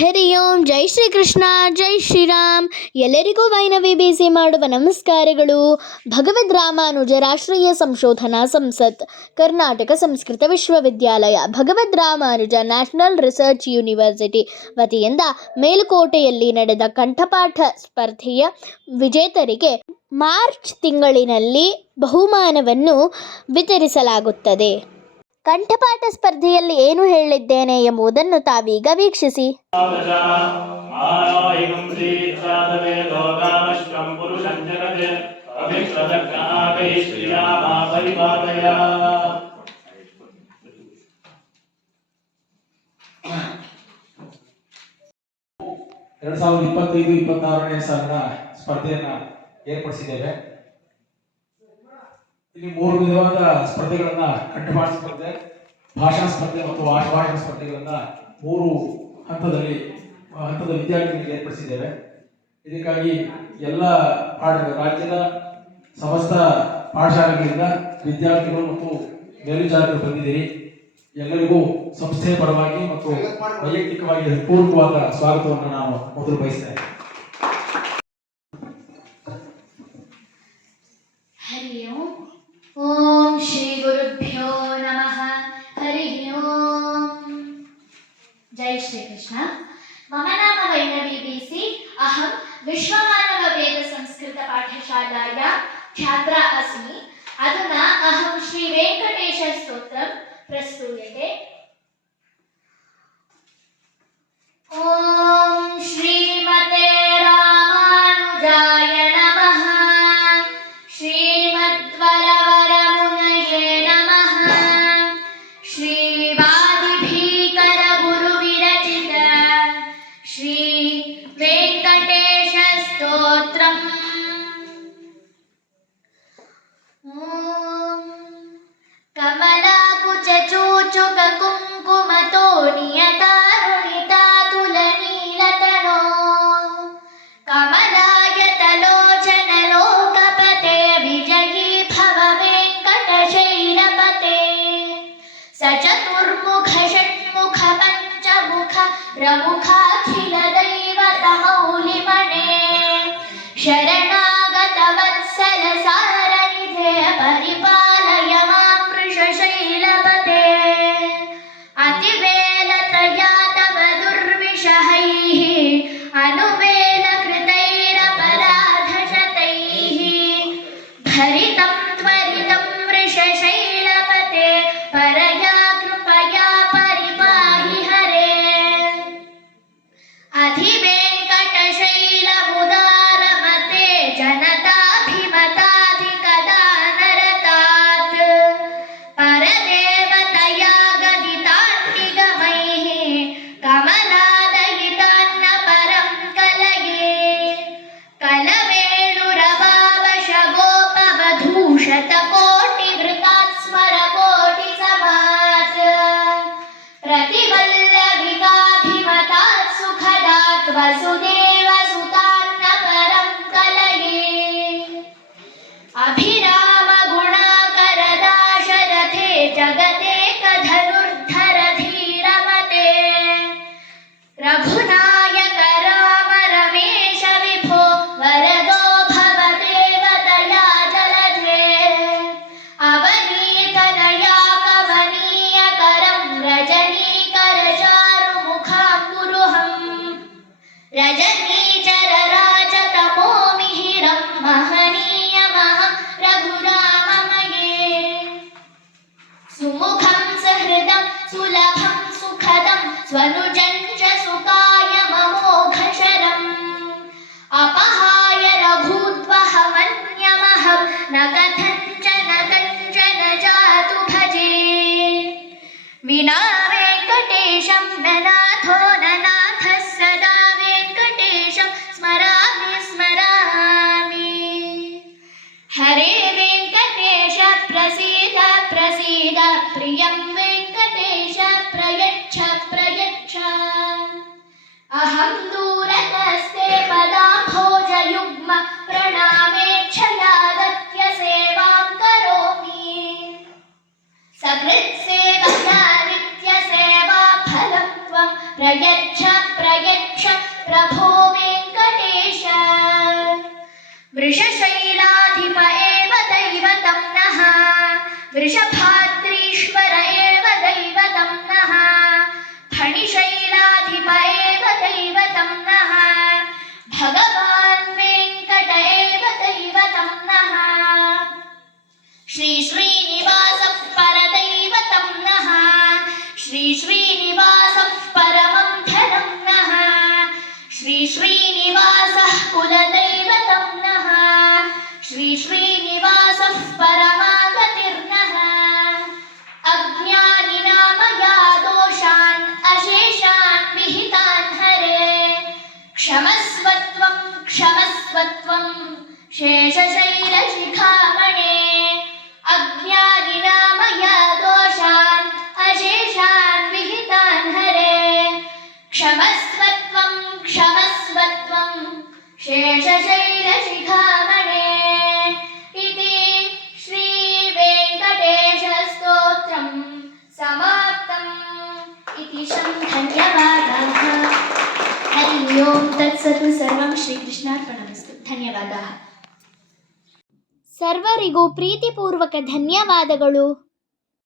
ಹರಿ ಓಂ. ಜೈ ಶ್ರೀ ಕೃಷ್ಣ, ಜೈ ಶ್ರೀರಾಮ್. ಎಲ್ಲರಿಗೂ ವೈನವಿ ಬಿಸಿ ಮಾಡುವ ನಮಸ್ಕಾರಗಳು. ಭಗವದ್ ರಾಮಾನುಜ ರಾಷ್ಟ್ರೀಯ ಸಂಶೋಧನಾ ಸಂಸತ್, ಕರ್ನಾಟಕ ಸಂಸ್ಕೃತ ವಿಶ್ವವಿದ್ಯಾಲಯ, ಭಗವದ್ ರಾಮಾನುಜ ನ್ಯಾಷನಲ್ ರಿಸರ್ಚ್ ಯೂನಿವರ್ಸಿಟಿ ವತಿಯಿಂದ ಮೇಲುಕೋಟೆಯಲ್ಲಿ ನಡೆದ ಕಂಠಪಾಠ ಸ್ಪರ್ಧೆಯ ವಿಜೇತರಿಗೆ ಮಾರ್ಚ್ ತಿಂಗಳಿನಲ್ಲಿ ಬಹುಮಾನವನ್ನು ವಿತರಿಸಲಾಗುತ್ತದೆ. ಕಂಠಪಾಠ ಸ್ಪರ್ಧೆಯಲ್ಲಿ ಏನು ಹೇಳಿದ್ದೇನೆ ಎಂಬುದನ್ನು ತಾವೀಗ ವೀಕ್ಷಿಸಿ. ಎರಡು 2025-26ನೇ ಸಾಲಿನ ಸ್ಪರ್ಧೆಯನ್ನ ಏರ್ಪಡಿಸಿದ್ದೇವೆ. ಇಲ್ಲಿ 3 ವಿಧವಾದ ಸ್ಪರ್ಧೆಗಳನ್ನ, ಕಂಠಪಾಠ ಸ್ಪರ್ಧೆ, ಭಾಷಾ ಸ್ಪರ್ಧೆ ಮತ್ತು ಆಟವಾಟದ ಸ್ಪರ್ಧೆಗಳನ್ನ 3 ಹಂತದ ವಿದ್ಯಾರ್ಥಿಗಳಿಗೆ ಏರ್ಪಡಿಸಿದ್ದೇವೆ. ಇದಕ್ಕಾಗಿ ಎಲ್ಲ ರಾಜ್ಯದ ಸಮಸ್ತ ಪಾಠಶಾಲೆಗಳಿಂದ ವಿದ್ಯಾರ್ಥಿಗಳು ಮತ್ತು ಮೇಲ್ವಿಚಾರಕರು ಬಂದಿದ್ದೀರಿ. ಎಲ್ಲರಿಗೂ ಸಂಸ್ಥೆಯ ಪರವಾಗಿ ಮತ್ತು ವೈಯಕ್ತಿಕವಾಗಿ ಪೂರ್ವಕವಾದ ಸ್ವಾಗತವನ್ನು ನಾನು ಮೊದಲು ಬಯಸ್ತೇನೆ. ಹರಿ ಓಂ. ಓಂ ಶ್ರೀ ಗುರುಭ್ಯೋ ನಮಃ. ಹರಿ ಓಂ. ಜೈ ಶ್ರೀ ಕೃಷ್ಣ. ಮಮ ನಾಮ ವೈನವಿ ಬಿಸಿ. ಅಹಂ ವಿಶ್ವಮಾನವ ವೇದ ಸಂಸ್ಕೃತ ಪಾಠಶಾಲಾಯ ಛಾತ್ರಾ अस्मि. अधुना अहं श्री वेंकटेश स्तोत्रं प्रस्तूयते. ओम श्रीमते रामानुजाय नमः. श्रीमद्वरवरमुनये नमः. श्रीवादिभीकर गुरुविरचित श्री वेंकटेश स्तोत्रम्. ओम कमलाकुचूचुक कुङ्कुमतो नियतारुणितातुलनीलतनो कमलायतलोचन लोकपते विजयी भव वेङ्कटशैलपते. सचतुर्मुख षण्मुख पञ्चमुख प्रमुखाखिल दैवतमौलिमणे शरणागत वत्सल सारनिधे परिपालय मां वृषशैलपते. अतिवेलतया तव दुर्विषहैः अनुवेल कृतैरपराधशतैः भरितं त्वरितं वृषशैलपते परया कृपया परिपाहि हरे. अधिवेङ्कटशैलमुदारमते जनताभिमताधिकदानरतात् परदेवतया गदितान्निगमैः कमलादयितान्न परं कलये. कलवेणुरभावशगोपवधूषतकोटिवृतात् स्मरकोटिसमात् प्रतिवल्लविकाभिमतात् सुखदात् वसुदेवसुतान्न परं कलये. अभिरामगुणाकरदाशरथे जगतेकधनुर्धर धीरमते रघुनायक राम रमेश विभो वरदो भव देवतया जलधे. अवनीतनया कमनीयकरं रजनीकर चारुमुखाम्बुरुहम् रजनीचरराजतमोमिहिरं महनीयमहं रघुराममये. सुमुखं सहृदं सुलभं सुखदं स्वनुजं च सुकायममोघशरम् अपहाय रघूद्वहमन्यमहं न कथञ्चन जातु भजे. विना वेङ्कटेशं ननाथो ननाथः सदा वेङ्कटेशं स्मरामि स्मरामि. हरे वेङ्कटेश प्रसीद प्रसीद प्रियं वेङ्कटेश प्रयच्छ प्रयच्छ. नः भगवान् वेङ्कट एव दैवतं नः श्री श्रीनिवासः परदैवतं नः श्री श्रीनिवासः परमं धनं नः श्री श्रीनिवासः कुलदैवतं नः श्री श्रीनिवासः परमागतिर्नः अज्ञानिनामया दोषान् अशेषान् विहितान् हरे क्षमस्वत्वं क्षमस्वत्वं शेषशैलशिखामणे अज्ञानिनामया दोषान् अशेषान् विहितान् हरे क्षमस्वत्वं क्षमस्वत्वं शेषशैलशिखामणे इति श्रीवेङ्कटेशस्तोत्रं समाप्तम् इति शं धन्यवादाः हरि ओं तत्सत् सर्वं ಶ್ರೀಕೃಷ್ಣಾರ್ಪಣಮಸ್ತು ಧನ್ಯವಾದಾः. ಸರ್ವರಿಗೂ ಪ್ರೀತಿಪೂರ್ವಕ ಧನ್ಯವಾದಗಳು.